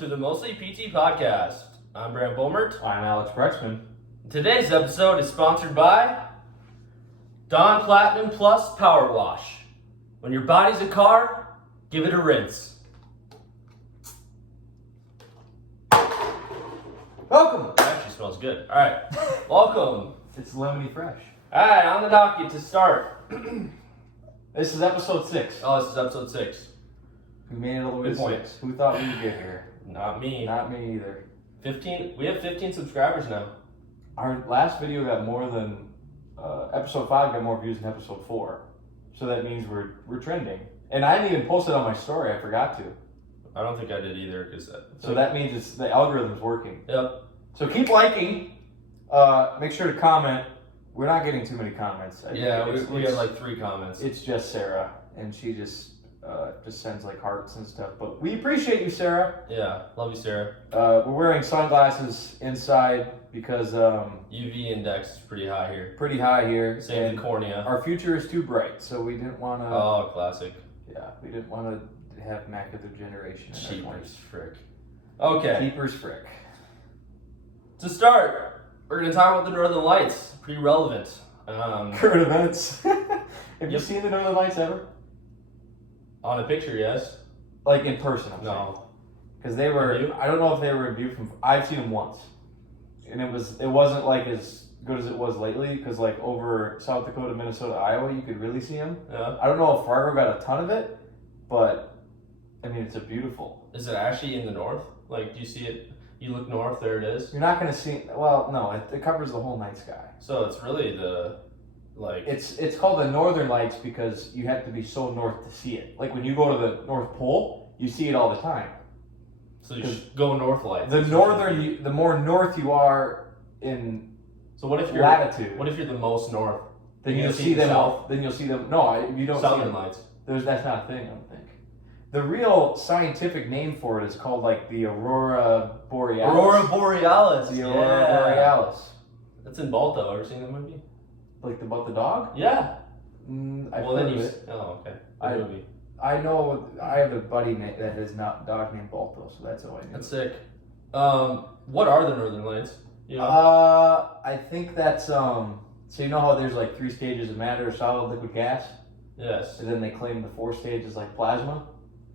to the Mostly PT podcast. I'm Brant Bomert. I'm Alex Brexman. Today's episode is sponsored by Dawn Platinum Plus Power Wash. When your body's a car, give it a rinse. Welcome. It actually smells good. All right, welcome. It's lemony fresh. All right, on the docket to start. This is episode 6. Oh, this is episode 6. We made it all the way Good to point. 6. Who thought we would get here? Not me. Not me either. 15. We have 15 subscribers now. Our last video got more than episode 5 got more views than episode 4. So that means we're trending. And I didn't even post it on my story. I forgot to. I don't think I did either. So that means the algorithm's working. Yep. So keep liking. Make sure to comment. We're not getting too many comments. We have like 3 comments. It's just Sarah, and she just sends like hearts and stuff. But we appreciate you, Sarah. Yeah, love you, Sarah. We're wearing sunglasses inside because UV index is pretty high here. pretty high here. Same and with cornea. our future is too bright, so we didn't want to. Oh, classic. Yeah, we didn't want to have macular degeneration. In our Cheapers 20s. frick. Okay, Keepers frick. to start, we're going to talk about the Northern Lights. Pretty relevant. Current events. Have you Yep. seen the Northern Lights ever? On a picture, yes. Like in person? I'm saying. No. Because they were. Have you? I don't know if they were in view from. I've seen them once, and it wasn't like as good as it was lately. Because like over South Dakota, Minnesota, Iowa, you could really see them. Yeah. I don't know if Fargo got a ton of it, but I mean it's a beautiful. Is it actually in the north? Like, do you see it? You look north, there it is. You're not gonna see. Well, no, it covers the whole night sky. So it's really the, like... It's called the Northern Lights because you have to be so north to see it. Like when you go to the North Pole, you see it all the time. So you should go north lights. The northern, the more north you are in So what if you're... latitude. What if you're the most north? Then You you'll see see the them. south? Then you'll see them. No, you don't see Southern them. Lights. That's not a thing. I don't think. The real scientific name for it is called like the Aurora Borealis. Aurora Borealis. The Aurora Borealis. That's in Balto. Ever seen that movie? Like about the dog? Yeah. I've Well, heard then of you... it. Oh, okay. I- The movie. I know. I have a buddy that has not dog named Balto, so that's how I knew. That's sick. What are the Northern Lights? You know? I think that's So you know how there's like 3 stages of matter: solid, liquid, gas, Yes. and then they claim the 4th stage is like plasma.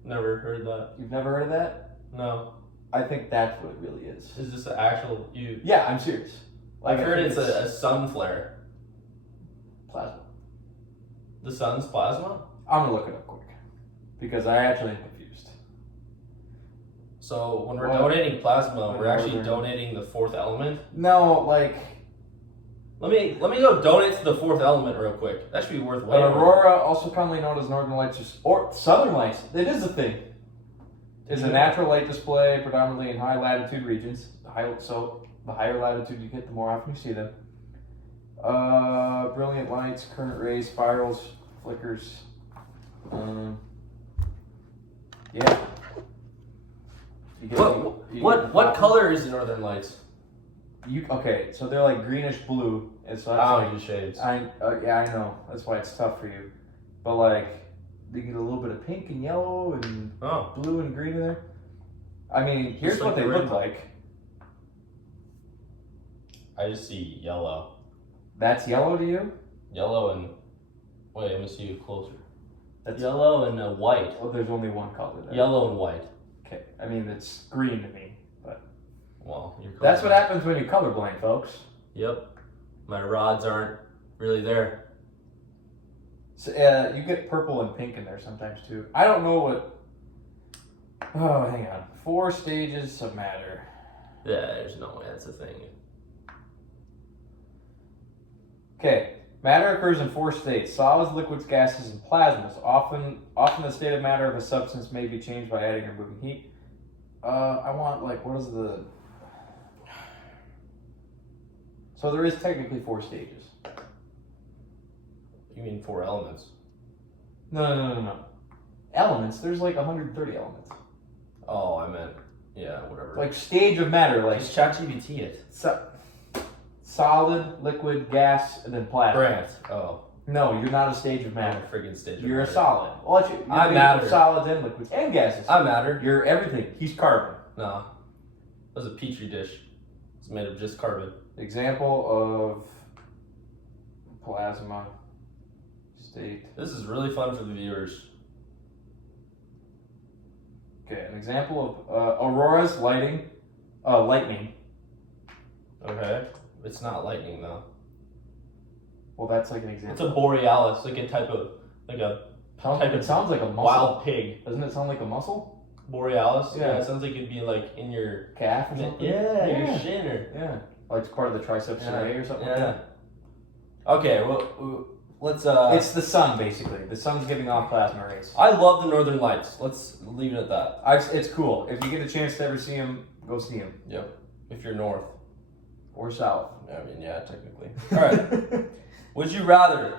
Never heard that. You've never heard of that? No. I think that's what it really is. Is this an actual... You... Yeah, I'm serious. I've I heard think it's a sun flare. plasma. The sun's plasma? I'm gonna look it up quick because I actually am confused. So when we're Well, donating plasma, we're actually northern- donating the 4th element. No, like Let me go donate to the 4th element real quick. That should be worth an way more. aurora, also commonly known as northern lights or southern lights. It is a thing. It's a natural light display predominantly in high latitude regions. So the higher latitude you get, the more often you see them. Brilliant lights, current rays, spirals, flickers. Yeah. You get- What color is the Northern Lights? Okay, so they're like greenish blue, and so that's I like don't use shades. yeah, I know. That's why it's tough for you. But like, they get a little bit of pink and yellow and Oh. blue and green in there. I mean, here's Just what like they the look rainbow. like. I just see yellow. That's yellow to you? Yellow and... Wait, let me see you closer. That's Yellow and white. Oh, there's only one color there. Yellow and white. Okay, I mean it's green to me, but Well, you're that's what happens when you're colorblind, folks. Yep. My rods aren't really there. So, you get purple and pink in there sometimes too. I don't know what. Oh, hang on. 4 stages of matter. Yeah, there's no way that's a thing. Okay, matter occurs in 4 states: solids, liquids, gases, and plasmas. Often the state of matter of a substance may be changed by adding or removing heat. I want what is the? So there is technically 4 stages. You mean 4 elements? No. Elements. There's like 130 elements. Oh, I meant, yeah, whatever. Like stage of matter, like Just ChatGPT it. solid, liquid, gas, and then plasma. Brant. Oh. No, you're not a stage of I'm matter. a friggin' stage. You're a solid. Well, you're I made matter. of solids and liquids and gases. I matter. You're everything. He's carbon. No. It was a petri dish. It's made of just carbon. Example of plasma state. This is really fun for the viewers. Okay, an example of auroras, lightning. Okay. It's not lightning though. Well, that's like an example. It's a borealis, like a type of It sounds like a muscle. wild pig. Doesn't it sound like a muscle? Borealis? Yeah. It sounds like it'd be like in your Calf or something? your shin or Yeah. Like it's part of the triceps array or something like that. Okay, well let's It's the sun, basically. The sun's giving off plasma rays. I love the northern lights. Let's leave it at that. It's cool. If you get a chance to ever see them, go see them. Yep. If you're north. Or south. I mean, yeah, technically. Alright. Would you rather?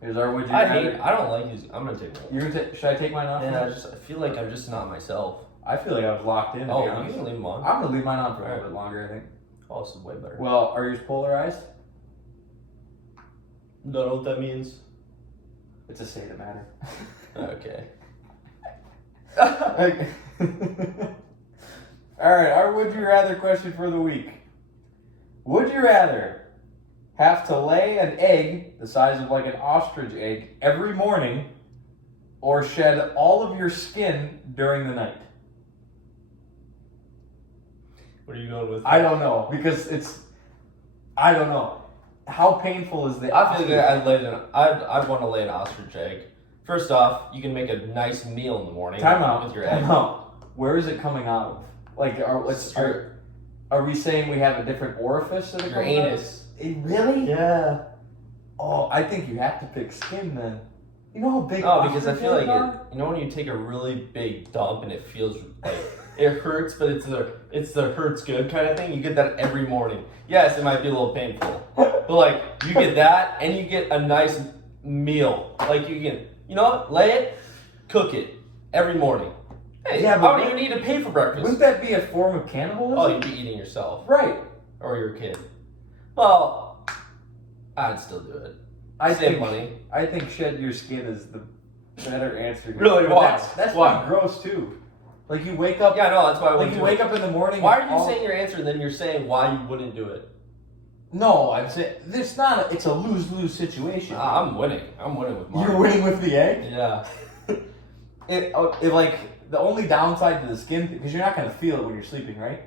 Here's our would you I rather. don't like these. I'm gonna take one. Should I take mine off? Yeah, I feel like I'm just not myself. I feel like I was locked in. To be Oh, you honest. can leave them on. I'm gonna leave mine on for a little bit longer, I think. Oh, this is way better. Well, are yours polarized? Don't know what that means. It's a state of matter. Okay. Okay. Alright, our would you rather question for the week. Would you rather have to lay an egg the size of like an ostrich egg every morning or shed all of your skin during the night? What are you going with? I don't know, because I don't know. How painful is the I feel like I'd want to lay an ostrich egg. First off, you can make a nice meal in the morning Time out. with your egg. Time out. Where is it coming out of? Like, are we saying we have a different orifice that it Your comes out of? anus. Really? Yeah. Oh, I think you have to pick skin then. You know how big? Oh, because I ostrich feel like eggs are? you know when you take a really big dump and it feels like it hurts, but it's the hurts good kind of thing. You get that every morning. Yes, it might be a little painful, but like you get that and you get a nice meal. Like you can, lay it, cook it every morning. Hey, Yeah, I but don't even need to pay for breakfast. Wouldn't that be a form of cannibalism? Oh, you'd be eating yourself Right. or your kid. Well, I'd still do it. I Save think money. I think shed your skin is the better answer. here. Really? But Why? That's Why? pretty gross too. Like you wake up. Yeah, no, that's why I Like wouldn't you do wake it. up in the morning. Why and are you saying your answer and then you're saying why you wouldn't do it? No, I'm saying it's not. It's a lose-lose situation. I'm winning. I'm winning with mine. You're winning with the egg. Yeah. It like the only downside to the skin, because you're not gonna feel it when you're sleeping, right?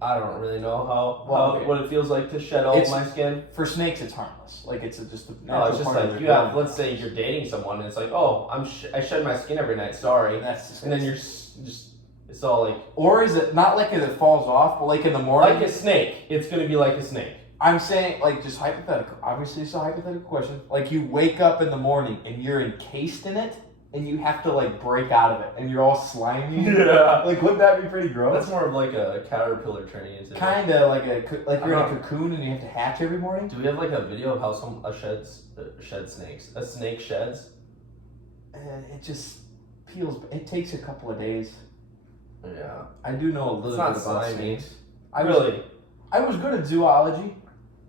I don't really know Okay. what it feels like to shed all of It's- my skin. For snakes, it's harmless. Like it's just a No, natural it's just part of like their you have. body. Let's say you're dating someone and it's like, oh, I shed my skin every night. Sorry. And that's And then you're just it's all like Or is it not like it falls off, but like in the morning? a snake. It's gonna be like a snake. I'm saying, like, just hypothetical. Obviously, it's a hypothetical question. Like, you wake up in the morning and you're encased in it, and you have to like break out of it, and you're all slimy. Yeah. Like, wouldn't that be pretty gross? That's more of like a caterpillar turning into. Kind of like you're in a Uh-huh. cocoon and you have to hatch every morning. Do we have like a video of how shed snakes? A snake sheds. It just peels. It takes a couple of days. Yeah. I do know a little It's bit not about slimy. snakes. Really? I was good at zoology.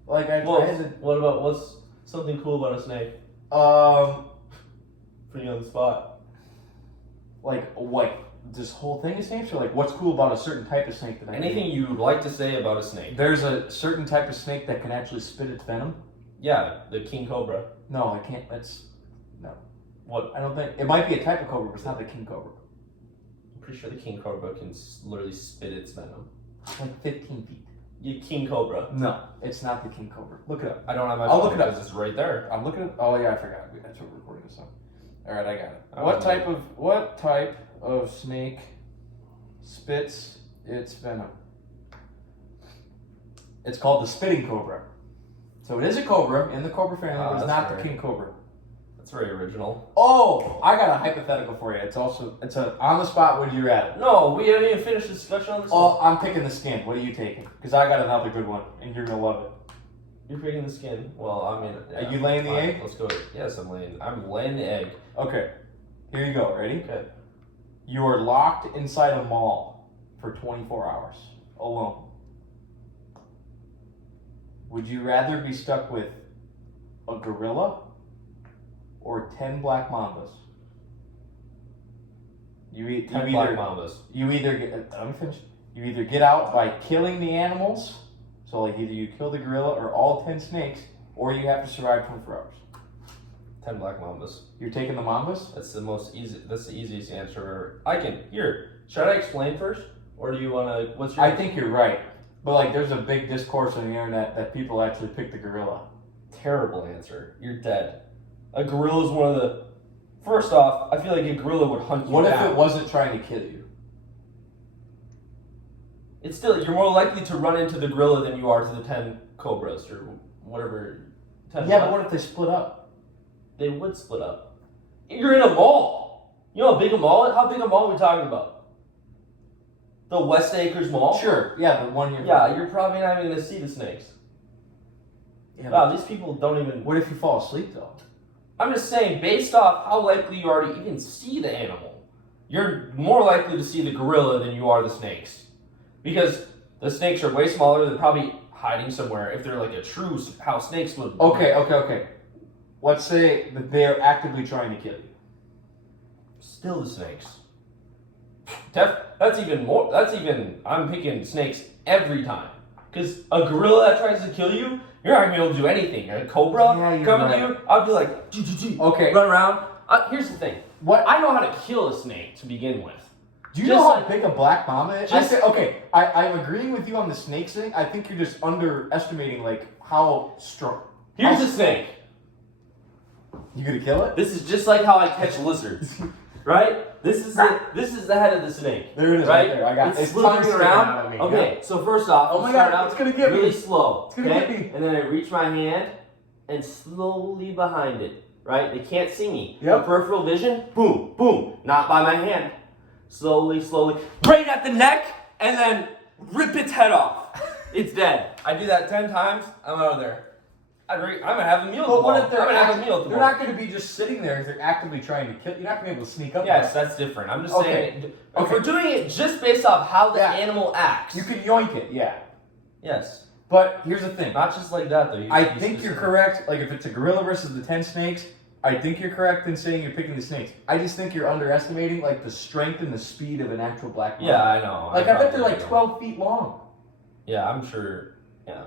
Like I Well, had to, what's something cool about a snake? Putting you on the spot. like what this whole thing is snakes, or like what's cool about a certain type of snake that I Anything you would like to say about a snake? There's a certain type of snake that can actually spit its venom. Yeah, the king cobra. No, I can't. That's no. What? I don't think it might be a type of cobra, but it's not the king cobra. I'm pretty sure the king cobra can literally spit its venom. Like 15 feet. You king cobra. No, it's not the king cobra. Look it up. I don't have my I'll phone look it up. because it's right there. I'm looking at. Oh yeah, I forgot. That's what we're recording this on. All right, I got it. Oh, What type of snake spits its venom? It's called the spitting cobra. So it is a cobra in the cobra family, Oh, but it's that's not the very- king cobra. That's very original. Oh, I got a hypothetical for you. It's a on the spot. Would you rather? No, we haven't even finished the discussion on this. Oh, I'm picking the skin. What are you taking? Because I got another good one, and you're gonna love it. You're picking the skin. Well, I mean, Are you laying the fine. egg? Let's go. Yes, I'm laying the egg. Okay, here you go. Ready? Okay. You are locked inside a mall for 24 hours alone. Would you rather be stuck with a gorilla or 10 black mambas? You 10 black mambas. You either get, let me finish. You either get out by killing the animals, so like either you kill the gorilla or all 10 snakes, or you have to survive 24 hours. 10 black mambas. You're taking the mambas? That's the easiest answer ever. Should I explain first? Or do you wanna I think you're right. But like there's a big discourse on the internet that people actually pick the gorilla. Terrible answer. You're dead. A gorilla is one of the first off, I feel like a gorilla would hunt you What down. if it wasn't trying to kill you? It's still, you're more likely to run into the gorilla than you are to the 10 cobras or whatever. 10 Yeah, but what if they split up? They would split up. You're in a mall. You know how big a mall is? How big a mall are we talking about? The West Acres Mall? Sure, yeah, the one you're... Yeah, you're probably not even going to see the snakes. Yeah, Wow, these people don't even... What if you fall asleep, though? I'm just saying, based off how likely you are to even see the animal, you're more likely to see the gorilla than you are the snakes. Because the snakes are way smaller, they're probably hiding somewhere if they're like a true, how snakes would... Okay. Let's say that they're actively trying to kill you. Still the snakes. I'm picking snakes every time. Because a gorilla that tries to kill you, you're not going to be able to do anything. A cobra coming to you, I'll be like, okay, run around. Here's the thing. What? I know how to kill a snake to begin with. Do you know how big a black mamba is? Okay, I'm agreeing with you on the snake thing. I think you're just underestimating like how strong. Here's a snake. You gonna kill it? This is just like how I catch lizards, right? This is the head of the snake. There it is, right there. I got it's slithering around. Me. Okay, so first off, oh my god, it's gonna get really me. slow. It's gonna get me. And then I reach my hand and slowly behind it. Right? They can't see me. Yep. The peripheral vision, boom, boom, not by my hand. Slowly, right at the neck, and then rip its head off. It's dead. I do that 10 times. I'm out of there. I'm gonna have a meal. But what if they're not gonna be just sitting there if they're actively trying to kill. You're not gonna be able to sneak up. Yes, that's different. I'm just saying. If Okay. we're doing it just based off how the animal acts, You can yoink it, yeah. Yes. But here's the thing. Not just like that though. I think you're correct. Like if it's a gorilla versus the 10 snakes, I think you're correct in saying you're picking the snakes. I just think you're underestimating like the strength and the speed of an actual black mamba. Yeah, I know. Like I bet they're like 12 feet long. Yeah, I'm sure. Yeah.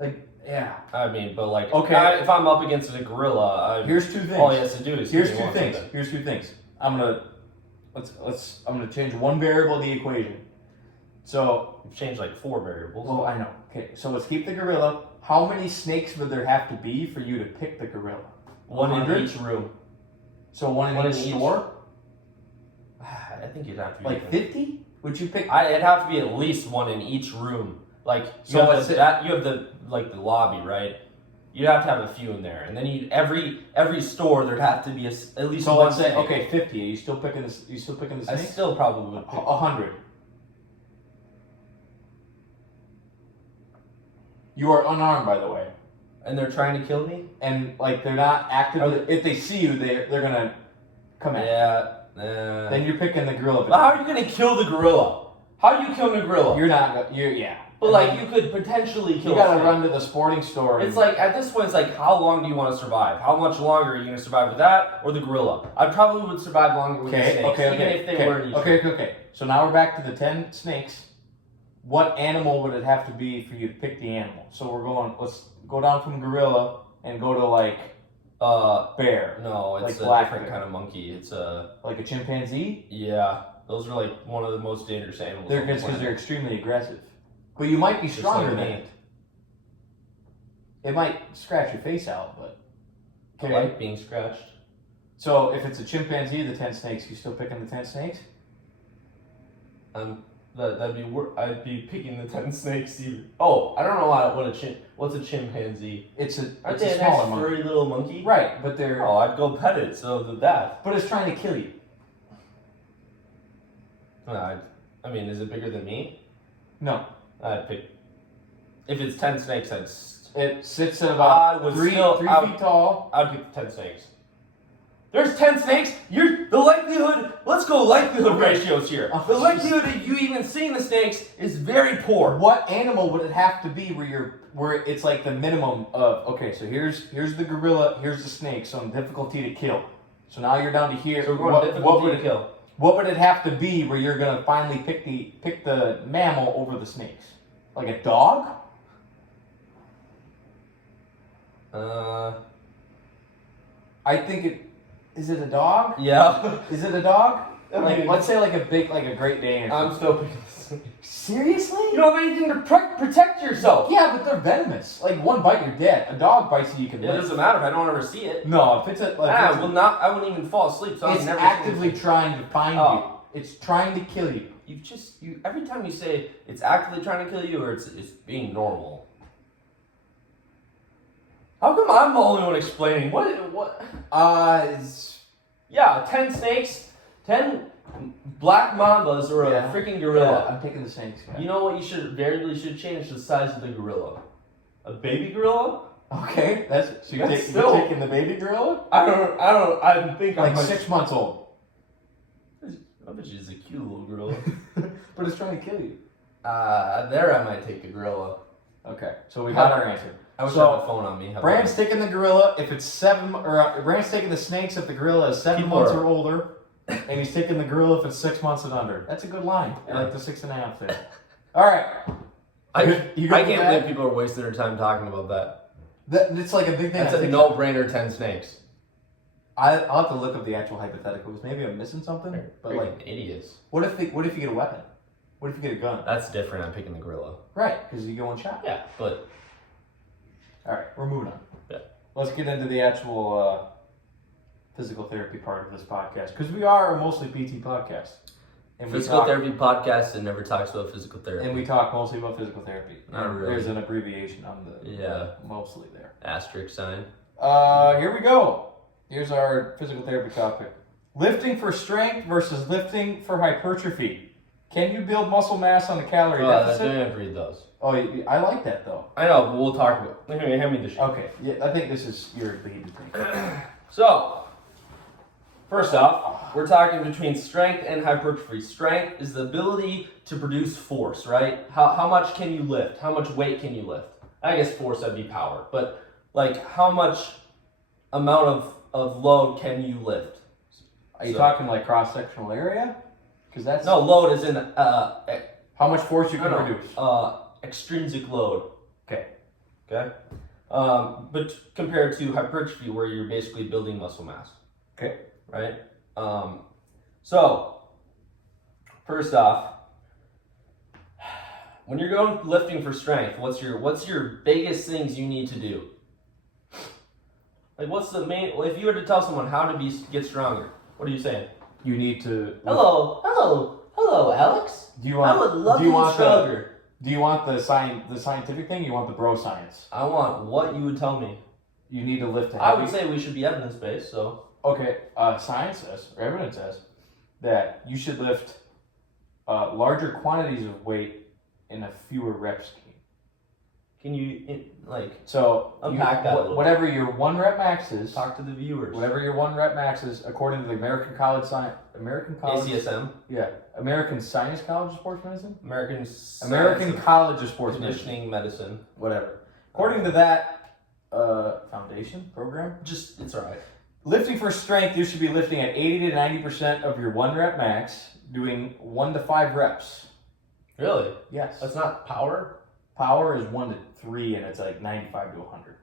Like yeah. I mean, but like, okay. If I'm up against a gorilla, here's two things. All he has to do is Here's two things. I'm gonna change one variable of the equation. So you've changed like 4 variables. Well, I know. Okay, so let's keep the gorilla. How many snakes would there have to be for you to pick the gorilla? 100 in each room. So one in each store? I think you'd have to be like 50? Would you pick? It'd have to be at least 1 in each room. Like you have the lobby, right? You'd have to have a few in there, and then every store there'd have to be at least. So one let's say snake. okay, 50. Are you still picking this? You still picking the snake? I still probably would pick 100. You are unarmed, by the way. And they're trying to kill me? And, like, they're not actively... If they see you, they're going to come at you. Yeah. Then you're picking the gorilla. But how are you going to kill the gorilla? How do you kill the gorilla? You're not... yeah. But, like, you could potentially kill You got to run to the sporting store. It's like, at this point, it's like, how long do you want to survive? How much longer are you going to survive with that or the gorilla? I probably would survive longer with the snakes, even if they were in each Okay. So now we're back to the 10 snakes. What animal would it have to be for you to pick the animal? So let's go down from gorilla and go to like bear. No, it's like a different kind of monkey. It's like a chimpanzee? Yeah. Those are like one of the most dangerous animals. They're because they're extremely aggressive. But you might be stronger than it. It might scratch your face out, but okay. I like being scratched. So if it's a chimpanzee, the 10 snakes, you still picking the 10 snakes? I'd be picking the 10 snakes. Oh, I don't know what's a chimpanzee? It's a smaller monkey. Furry little monkey. Right, but they're. Oh, I'd go pet it. So that. But it's trying to kill you. I mean, is it bigger than me? No. I'd pick. If it's 10 snakes, It sits at about 3 feet tall. I'd pick the 10 snakes. There's 10 snakes. Let's go likelihood ratios here. The likelihood of you even seeing the snakes is very poor. What animal would it have to be where it's like the minimum of, okay, so here's the gorilla, here's the snake, so difficulty to kill. So now you're down to here. So we're going difficulty to kill. What would it have to be where you're gonna finally pick the mammal over the snakes? Like a dog? I think it. Is it a dog? Yeah. Is it a dog? I Like, mean- let's say like a Great Dane. Or I'm still picking the snake. Seriously? You don't have anything to protect yourself. Yeah, but they're venomous. Like one bite, you're dead. A dog bites you, you can It live. doesn't matter if I don't ever see it. No, if it's a like, I will not. I wouldn't even fall asleep. So it's I've never actively seen trying to find Oh. you. It's trying to kill you. you every time you say it's actively trying to kill you or it's being normal. How come I'm the only one explaining? What? It's Yeah, 10 snakes, 10 black mambas, or Yeah. a freaking gorilla. I'm taking the snakes. Yeah. You know what? You should change the size of the gorilla. A baby gorilla? Okay, that's so you're, That's you're still- taking the baby gorilla, I think like I'm 6 months old, I bet she's a cute little gorilla. but it's trying to kill you. There I might take the gorilla. Okay, so we got our answer. I wish So, I had my phone on me. How Bram's about taking the gorilla if it's 7, or Bram's taking the snakes if the gorilla is 7 People months are- or older, and he's taking the gorilla if it's 6 months and under. That's a good line. I Yeah. like the 6.5 there. All right, I You can't good with that? believe people are wasting their time talking about that. It's like a big thing. That's I a think no-brainer. 10 snakes. I'll have to look up the actual hypotheticals. Maybe I'm missing something. But like, Freaking idiots. what if you get a weapon? What if you get a gun? That's different. I'm picking the gorilla. Right, because you get one shot. Yeah, but All right, we're moving on. Yeah. Let's get into the actual physical therapy part of this podcast, because we are a mostly PT podcast, and physical therapy podcast and never talks about physical therapy. and we talk mostly about physical therapy. Not And really. There's an abbreviation on the Yeah. mostly there. Asterisk sign. Here we go. Here's our physical therapy topic: lifting for strength versus lifting for hypertrophy. Can you build muscle mass on a calorie I deficit? didn't read those. Oh, I like that though. I know, but we'll talk about. Anyway, hand me the sheet. Okay, yeah, I think this is your lead thing. So, first off, we're talking between strength and hypertrophy. Strength is the ability to produce force, right? How much can you lift? How much weight can you lift? I guess force would be power, but like how much amount of load can you lift? Are you So- talking like cross-sectional area? Because that's No, load is in how much force you can produce. extrinsic load. Okay. Okay. But compared to hypertrophy, where you're basically building muscle mass. Okay. Right. So first off, when you're going lifting for strength, what's your biggest things you need to do? Like, what's the main? If you were to tell someone how to get stronger, what are you saying? You need to. Hello, Alex. Do you want? I would love do you to get want stronger. Do you want the scientific thing? You want the bro science? I want what you would tell me. You need to lift a I heavy. would say we should be evidence based. So Okay. Science says, or evidence says, that you should lift larger quantities of weight in a fewer reps scheme. can you So Unpack that a little whatever your 1 rep max is. talk to the viewers? Whatever your 1 rep max is, according to the American College, ACSM, yeah, American Science College of Sports Medicine, American American College of Sports Medicine, Conditioning Medicine. whatever. According to that foundation program, Just it's alright. lifting for strength, you should be lifting at 80 to 90% of your 1 rep max, doing 1 to 5 reps. Really? Yes. That's not power. Power is 1 to 3, and it's like 95 to 100.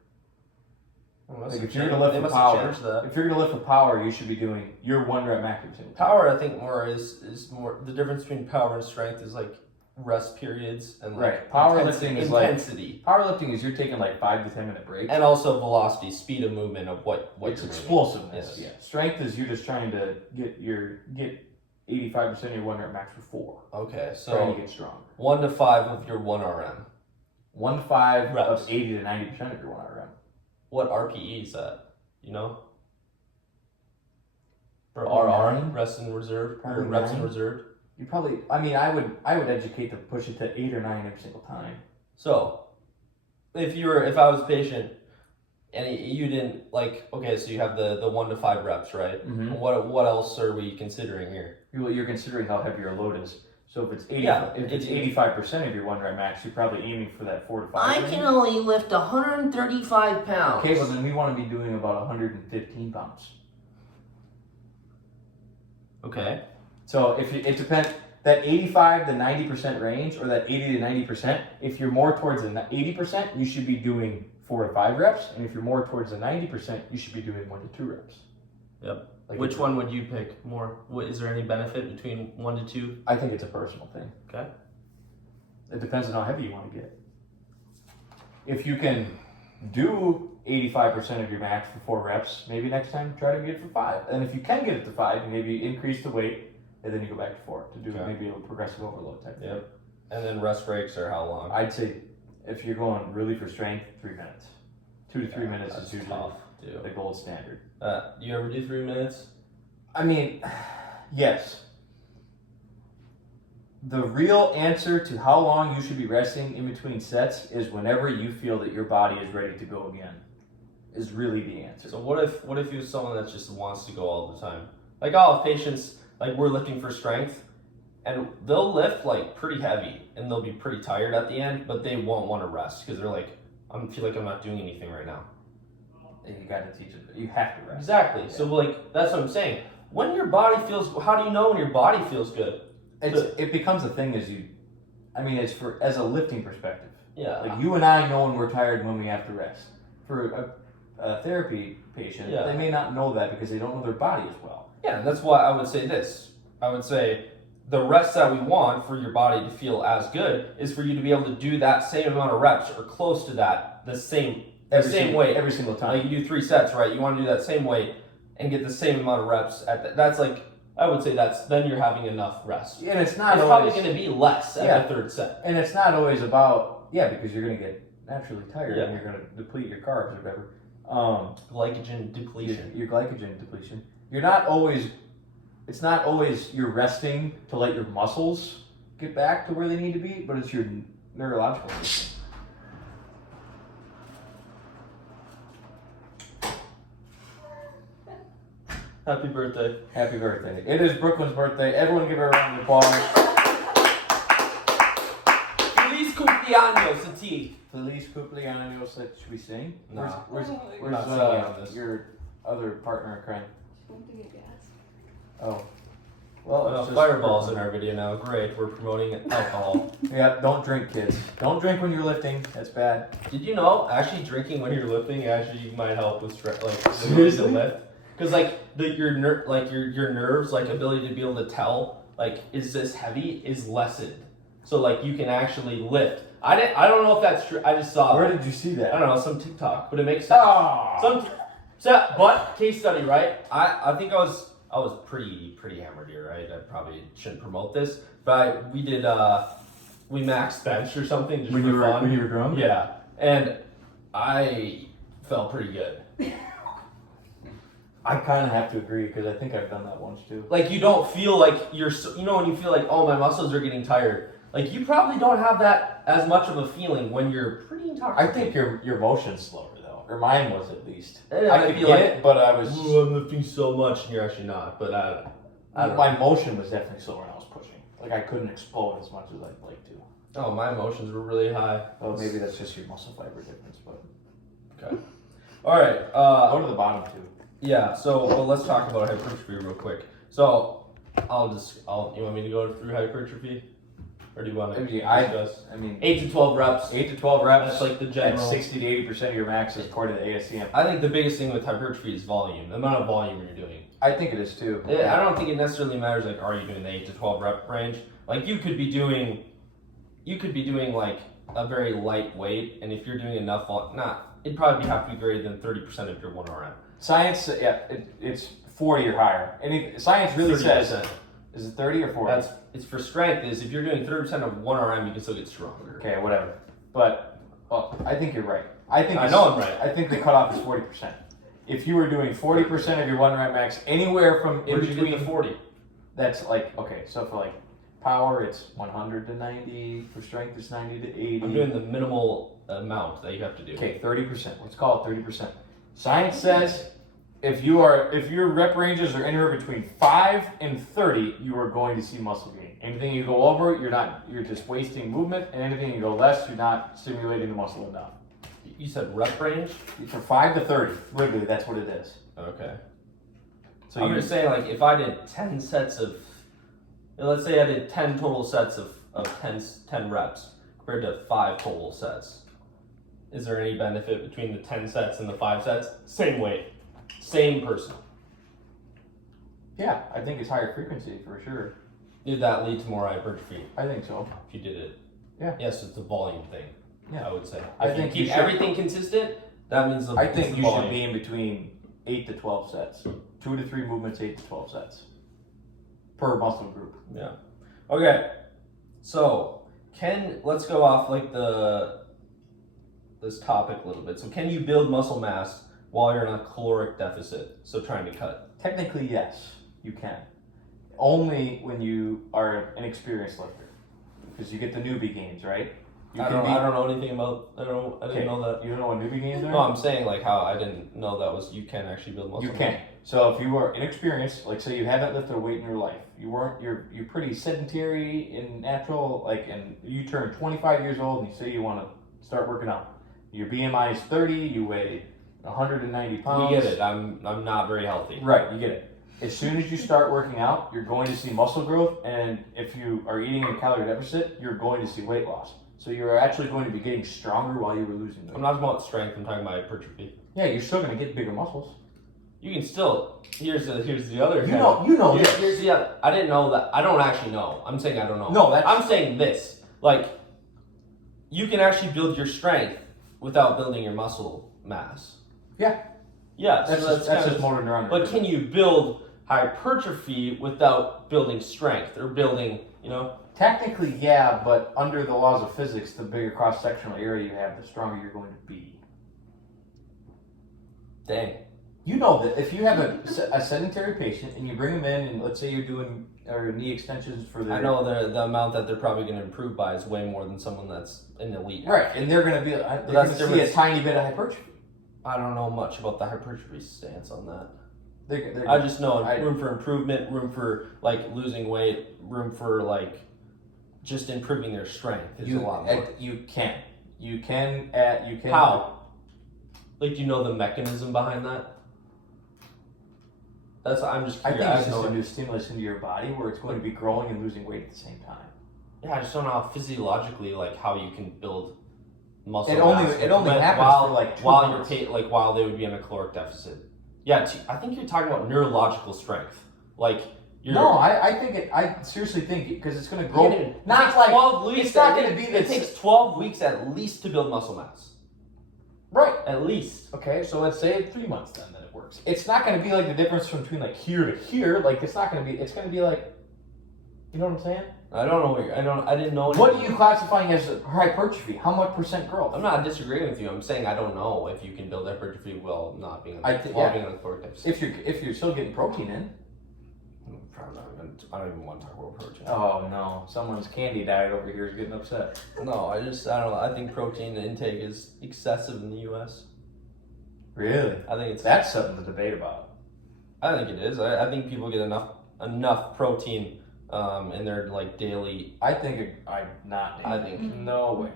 Like if you're gonna lift they for must have power, changed that. if you're gonna lift for power, you should be doing your 1 rep max every single time. Power, I think, more is more the difference between power and strength is like rest periods and like Right. Powerlifting is like- intensity Powerlifting is you're taking like 5 to 10 minute breaks. and also velocity, speed of movement of what It's you're moving. explosiveness. Yes. Yeah. Strength is you're just trying to get 85% of your 1 rep max for 4. Okay, Trying to so get stronger. 1 to 5 of your 1 RM. 1 to 5 Reps. of 80 to 90% of your 1 RM. What RPE is that? You know? For Probably RR, 9. rest in reserve, or Probably reps in 9. reserve. You probably. I mean, I would educate to push it to 8 or 9 every single time. So, if I was a patient and you didn't like, okay, so you have the 1 to 5 reps, right? Mm-hmm. What else are we considering here? You're considering how heavy your load is. So if it's 80, Yeah, if it's it- 85% of your 1 rep max, you're probably aiming for that 4 to 5. range. only lift 135 pounds. Okay, well then we want to be doing about 115 pounds. Okay. So it depends, that 85 to 90% range, or that 80 to 90%, if you're more towards the 80%, you should be doing 4 to 5 reps. And if you're more towards the 90%, you should be doing 1 to 2 reps. Yep. Like Which one would you pick more? Is there any benefit between 1 to 2? I think it's a personal thing. Okay. It depends on how heavy you want to get. If you can do 85% of your max for 4 reps, maybe next time try to get it for 5. And if you can get it to 5, maybe increase the weight, and then you go back to 4 to do maybe a progressive overload type thing. Yep. And then rest breaks are how long? I'd say if you're going really for strength, 3 minutes. 2 to 3 minutes is usually tough, the gold standard. Do you ever do 3 minutes? I mean, yes. The real answer to how long you should be resting in between sets is whenever you feel that your body is ready to go again. Is really the answer. So what if you're someone that just wants to go all the time? Like I'll have patients, like we're lifting for strength, and they'll lift like pretty heavy, and they'll be pretty tired at the end, but they won't want to rest because they're like, I feel like I'm not doing anything right now. And you got to teach it. You have to rest. Exactly. Yeah. So like that's what I'm saying. When your body feels, how do you know when your body feels good? It becomes a thing it's as a lifting perspective. Yeah. Like you and I know when we're tired and when we have to rest. For a therapy patient, they may not know that because they don't know their body as well. Yeah, and that's why I would say this. I would say the rest that we want for your body to feel as good is for you to be able to do that same amount of reps or close to that, the same weight every single time. Like you do 3 sets, right? You want to do that same weight and get the same amount of reps at that. That's like, I would say then you're having enough rest. Yeah, and it's not it's always, probably going to be less at the 3rd set. And it's not always about, because you're going to get naturally tired and you're going to deplete your carbs or whatever. Glycogen depletion. Your glycogen depletion. It's not always you're resting to let your muscles get back to where they need to be, but it's your neurological system. Happy birthday. Happy birthday. It is Brooklyn's birthday. Everyone give her a round of applause. Feliz cumpleaños a ti. Feliz cumpleaños. Should we sing? No. Where's not singing on this. Your other partner in crime? She went to get gas. Oh. Well, Fireball's in our video now. Great. We're promoting alcohol. Yeah, don't drink, kids. Don't drink when you're lifting. That's bad. Did you know actually drinking when you're lifting actually might help with stress, like Seriously? the lift? Because like your nerves, like ability to be able to tell like is this heavy is lessened, so like you can actually lift. I don't know if that's true. I just saw. Where did you see that? I don't know, some TikTok, but it makes sense. But case study, right? I think I was pretty hammered here, right? I probably shouldn't promote this, but we maxed bench or something just when for fun. When you were drunk? Yeah, and I felt pretty good. I kind of have to agree because I think I've done that once too. Like you don't feel like when you feel like, oh, my muscles are getting tired. Like you probably don't have that as much of a feeling when you're pretty intoxicated. I think your motion's slower though, or mine was at least. Yeah, I could get it, but I was. Ooh, I'm lifting so much, and you're actually not. But I don't my know. motion was definitely slower when I was pushing. Like I couldn't explode as much as I'd like to. Oh, my emotions were really high. Oh, maybe that's just your muscle fiber difference, but. Okay. All right. Go to the bottom too. Yeah. So, well, let's talk about hypertrophy real quick. So, you want me to go through hypertrophy, or do you want to discuss? 8 to 12 reps. 8 to 12 reps. That's like the general. At 60 to 80% of your max is according to the ASCM. I think the biggest thing with hypertrophy is volume, the amount of volume you're doing. I think it is too. I don't think it necessarily matters. Like, are you doing the 8 to 12 rep range? Like, you could be doing like a very light weight, and if you're doing enough, it'd probably have to be greater than 30% of your 1 RM. Science, it's 40 or higher. Science really 30%. says, is it 30 or 40? It's for strength. Is if you're doing 30% of 1 RM, you can still get stronger. Okay, whatever. But I think you're right. I know I'm right. I think the cutoff is 40%. If you were doing 40% of your 1 rep max, anywhere from in Where'd you between get the 40? That's like, okay, so for like power, it's 100 to 90. For strength, it's 90 to 80. I'm doing the minimal amount that you have to do. Okay, 30%. Let's call it 30%. Science says if your rep ranges are anywhere between 5 and 30, you are going to see muscle gain. Anything you go over, you're just wasting movement, and anything you go less, you're not stimulating the muscle enough. You said rep range? For 5 to 30, literally, that's what it is. Okay. So I'm just saying, like, if I did 10 sets of And let's say I did 10 total sets of 10 reps compared to 5 total sets. Is there any benefit between the 10 sets and the 5 sets? Same weight, same person. Yeah, I think it's higher frequency for sure. Did that lead to more hypertrophy I think so. if you did it? Yeah. Yes, it's a volume thing. Yeah. I would say. I If think you you keep should- everything consistent, that means I it's think the you volume. should be in between 8 to 12 sets. 2 to 3 movements, 8 to 12 sets. Per muscle group. Yeah. Okay. So let's go off like this topic a little bit. So can you build muscle mass while you're in a caloric deficit? So trying to cut. Technically, yes, you can. Only when you are an experienced lifter. Because you get the newbie gains, right? I don't know anything about. I didn't know that. You don't know what newbie gains are? No, I'm saying like how I didn't know that was you can actually build muscle. You can. So if you are inexperienced, like say you haven't lifted a weight in your life, you're pretty sedentary and natural, like, and you turn 25 years old and you say you want to start working out. Your BMI is 30, you weigh 190 pounds. You get it. I'm not very healthy. Right, you get it. As soon as you start working out, you're going to see muscle growth, and if you are eating in a calorie deficit, you're going to see weight loss. So you're actually going to be getting stronger while you were losing weight. I'm not talking about strength. I'm talking about hypertrophy. Yeah, you're still going to get bigger muscles. You can still. Here's the other. You know this. Here's the other. I didn't know that. I don't actually know. I'm saying I don't know. No, I'm saying this. Like, you can actually build your strength without building your muscle mass. Yeah. Yeah. That's So just motor neuron. But can you build hypertrophy without building strength or building, Technically, yeah, but under the laws of physics, the bigger cross-sectional area you have, the stronger you're going to be. Dang. You know that if you have a sedentary patient and you bring them in, and let's say you're doing knee extensions for their... I know the amount that they're probably going to improve by is way more than someone that's an elite. Right, and they're going to be see a tiny bit of hypertrophy. I don't know much about the hypertrophy stance on that. They're I just know room for improvement, room for like losing weight, room for like just improving their strength is a lot more. You can. How? Like, do you know the mechanism behind that? I'm just I curious. think it's just a new stimulus into your body where it's going to be growing and losing weight at the same time. Yeah, I just don't know how physiologically like how you can build muscle. It only happens while, for like 2 while months. while they would be in a caloric deficit. Yeah, I think you're talking about neurological strength. Like I seriously think because it's going to grow. It's not going to be It takes 12 weeks at least to build muscle mass. Right. At least. Okay, so let's say 3 months then that it works. It's not going to be like the difference between like here to here. Like it's not going to be. It's going to be like, you know what I'm saying? I don't know. I didn't know. What are you classifying as hypertrophy? How much % growth? I'm not disagreeing with you. I'm saying I don't know if you can build hypertrophy while not being on a caloric deficit. If you're still getting protein in. I don't even want to talk about protein. Oh no, someone's candy diet over here is getting upset. No, I don't know. I think protein intake is excessive in the U.S. Really? I think that's something to debate about. I think it is. I think people get enough protein in their like daily. I think I'm not. I think no way.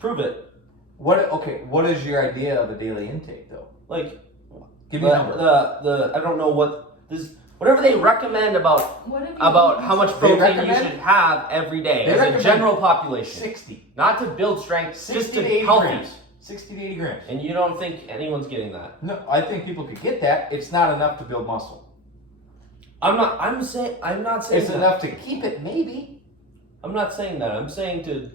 Prove it. What is your idea of a daily intake though? Like, give me a number. I don't know what this. Whatever they recommend about how much protein you should have every day as a general population. 60. Not to build strength, 60 just to to 80 healthy. grams. 60 to 80 grams. And you don't think anyone's getting that? No, I think people could get that. It's not enough to build muscle. I'm not saying it's that. enough to keep it, maybe. I'm not saying that. I'm saying to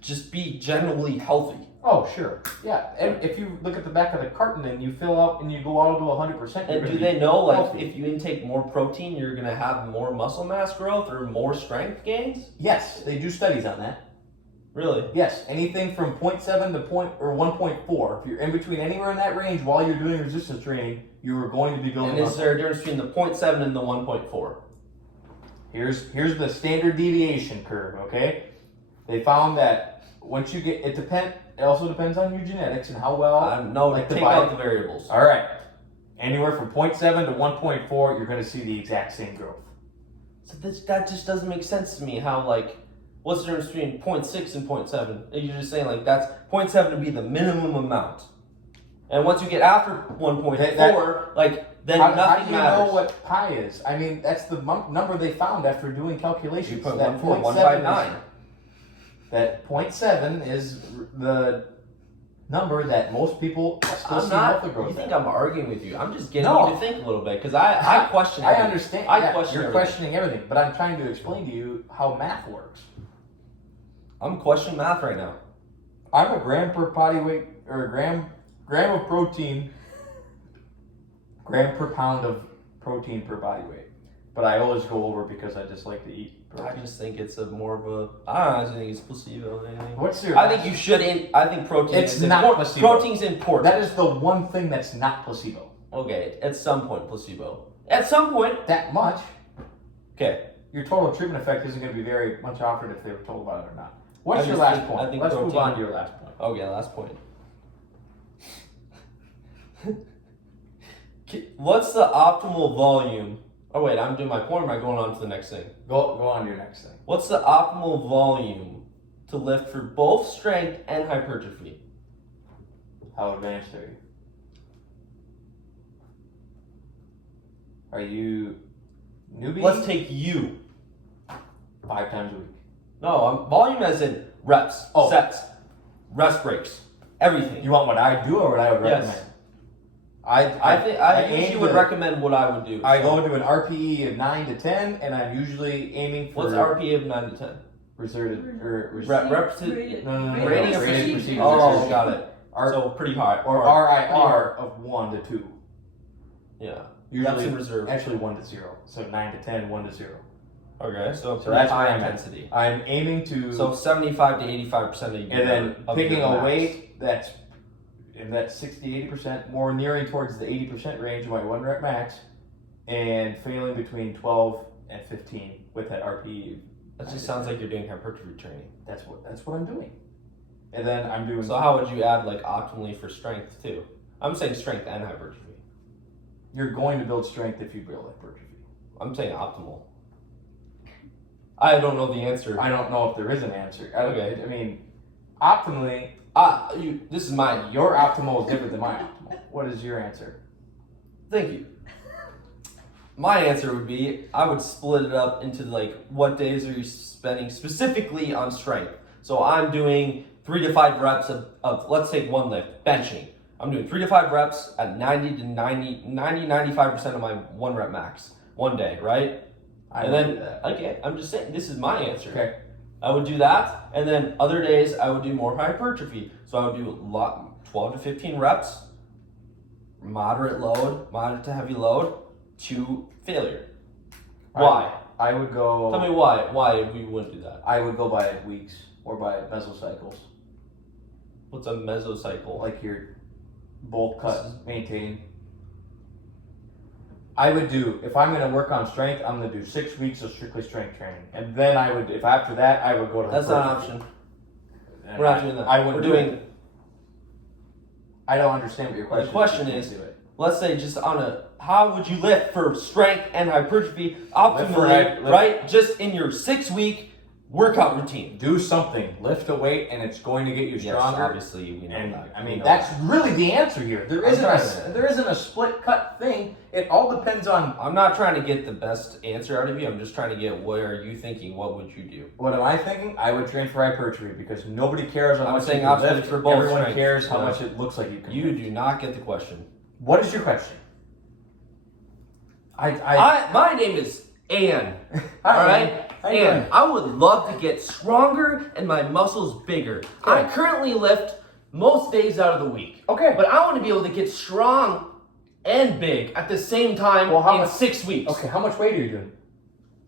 just be generally healthy. Oh, sure. Yeah, and if you look at the back of the carton and you fill out and you go out to 100%. And do they know, like, if you intake more protein, you're going to have more muscle mass growth or more strength gains? Yes, they do studies on that. Really? Yes, anything from 0.7 to 1.4. If you're in between anywhere in that range while you're doing resistance training, you are going to be building muscle. And is there a difference between the 0.7 and the 1.4? Here's the standard deviation curve, okay? They found that once you get, it also depends on your genetics and how well. No, take out the variables. All right. Anywhere from 0.7 to 1.4, you're going to see the exact same growth. So that just doesn't make sense to me. How, like, what's the difference between 0.6 and 0.7? You're just saying, like, that's 0.7 to be the minimum amount. And once you get after 1.4, like, then How nothing do you matters. know what pi is? I mean, that's the number they found after doing You calculations. put That 1 by 0.7 9. That 0.7 is the number that most people still I'm see not. healthy growth You think at. I'm arguing with you? I'm just getting No. you to think a little bit because I question. I everything. understand. I yeah, question you're everything. questioning everything, but I'm trying to explain to you how math works. I'm questioning math right now. I'm a gram per body weight, or a gram of protein, gram per pound of protein per body weight. But I always go over because I just like to eat I protein. just think it's more of a. I don't think it's placebo. Or anything. What's your? I think you should. I think protein. It's is not important. placebo. Protein's important. That is the one thing that's not placebo. Okay, at some point placebo. At some point. That much. Okay. Your total treatment effect isn't going to be very much offered if they were told about it or not. What's I your just last think- point? I think Let's move protein- on to your last point. Okay, last point. What's the optimal volume? Oh wait, I'm doing my point. Or am I going on to the next thing? Go on to your next thing. What's the optimal volume to lift for both strength and hypertrophy? How advanced are you? Are you newbie? Let's take you. 5 times a week. No, volume as in reps, sets, rest breaks, everything. You want what I do or what I would Yes. recommend? I aim usually would to- recommend what I would do. I go into an RPE of 9 to 10, and I'm usually aiming for What's RPE of 9 to 10? reserted or Repetitive. No. Rating of Rated procedures. procedures. Oh, got it. R- So pretty high. or RIR of 1 to 2. Yeah. Reps Usually, in reserve. actually 1 to 0. So 9 to 10, 1 to 0. Okay, so So that's high where I'm at. intensity. I'm aiming to, So 75 to 85% of your and then of picking your a max. weight that's in that 60-80%, more nearing towards the 80% range of my 1 rep max, and failing between 12 and 15 with that RPE. That just sounds like you're doing hypertrophy training. That's what I'm doing. And then I'm doing. So how would you add like optimally for strength too? I'm saying strength and hypertrophy. You're going to build strength if you build hypertrophy. I'm saying optimal. I don't know the answer. I don't know if there is an answer. Okay. I mean, optimally, This is mine. your optimal is different than my optimal. What is your answer? Thank you. My answer would be I would split it up into like what days are you spending specifically on strength. So I'm doing 3 to 5 reps of let's take one lift, benching. I'm doing 3 to 5 reps at 95% of my 1 rep max one day, right? I And would then do that. okay, I'm just saying this is my answer. Okay. I would do that, and then other days I would do more hypertrophy. So I would do 12 to 15 reps, moderate to heavy load, to failure. Why? I would go. Tell me why we wouldn't do that. I would go by weeks or by mesocycles, What's a mesocycle? like your bulk cut, maintain. I would do, if I'm going to work on strength, I'm going to do 6 weeks of strictly strength training, and then I would, if after that, I would go to. That's not an hypertrophy. option. And We're not doing that. I would We're do doing. it. I don't understand what your question. The question You can't is- do it. Let's say just on a. How would you lift for strength and hypertrophy Lift optimally? for right, just in your 6-week workout routine. Do something, lift a weight, and it's going to get you stronger. Yes, obviously we know And that. I We mean, know that's that. really the answer here. There I'm isn't trying to- there isn't a split cut thing. It all depends on I'm not trying to get the best answer out of you. I'm just trying to get what are you thinking? What would you do? what am I thinking. I would train for hypertrophy because nobody cares how I'm much saying you can optimally lift. for both Everyone strength. cares how Yeah. much it looks like you can. You lift. do not get the question. What is your question? My name is Ann. Hi, all right, Ann. How you and doing? I would love to get stronger and my muscles bigger. I currently lift most days out of the week. Okay. But I want to be able to get strong and big at the same time Well, how in much- 6 weeks. Okay, how much weight are you doing?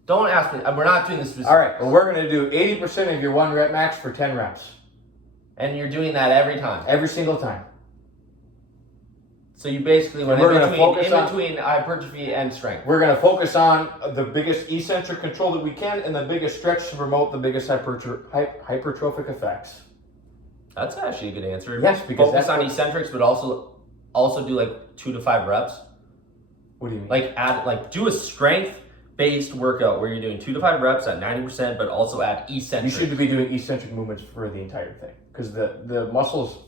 Don't ask me. We're not doing this specific. All right. Well, we're going to do 80% of your 1 rep max for 10 reps And you're doing that every time. every single time. So you basically went we're in gonna between, focus on- hypertrophy and strength. We're going to focus on the biggest eccentric control that we can and the biggest stretch to promote the biggest hypertrophic effects. That's actually a good answer. Yes, because focus that's on what- eccentrics, but also do like 2 to 5 reps. What do you mean? Do a strength-based workout where you're doing 2 to 5 reps at 90%, but also add You eccentric. should be doing eccentric movements for the entire thing because the muscles.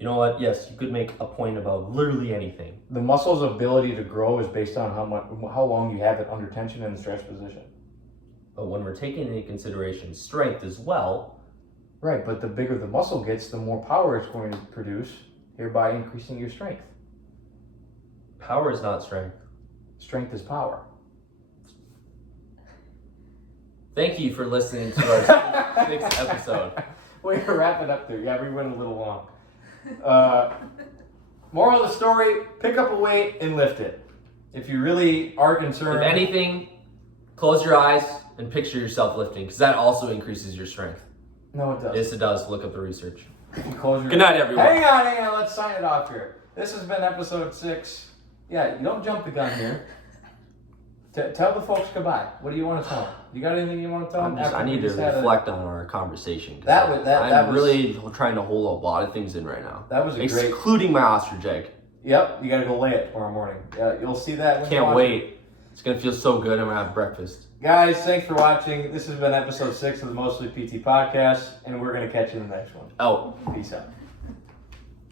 You know what? Yes, you could make a point about literally anything. The muscle's ability to grow is based on how long you have it under tension in the stretch position. But when we're taking into consideration strength as well. Right, but the bigger the muscle gets, the more power it's going to produce, hereby increasing your strength. Power is not strength. Strength is power. Thank you for listening to our sixth episode. Way to wrap it up there. Yeah, we went a little long. Moral of the story, pick up a weight and lift it. If you really are concerned. If anything, close your eyes and picture yourself lifting, because that also increases your strength. No, it doesn't. Yes, it does. Look up the research. Good night, everyone. Hang on. Let's sign it off here. This has been episode 6. Yeah, you don't jump the gun here. Tell the folks goodbye. What do you want to tell them? You got anything you want to tell them? I need to reflect on our conversation. I'm really trying to hold a lot of things in right now. That was excluding my ostrich egg. Yep, you got to go lay it tomorrow morning. Yeah, you'll see that. Can't wait. It's gonna feel so good. I'm gonna have breakfast. Guys, thanks for watching. This has been episode 6 of the Mostly PT podcast, and we're gonna catch you in the next one. Oh, Peace out.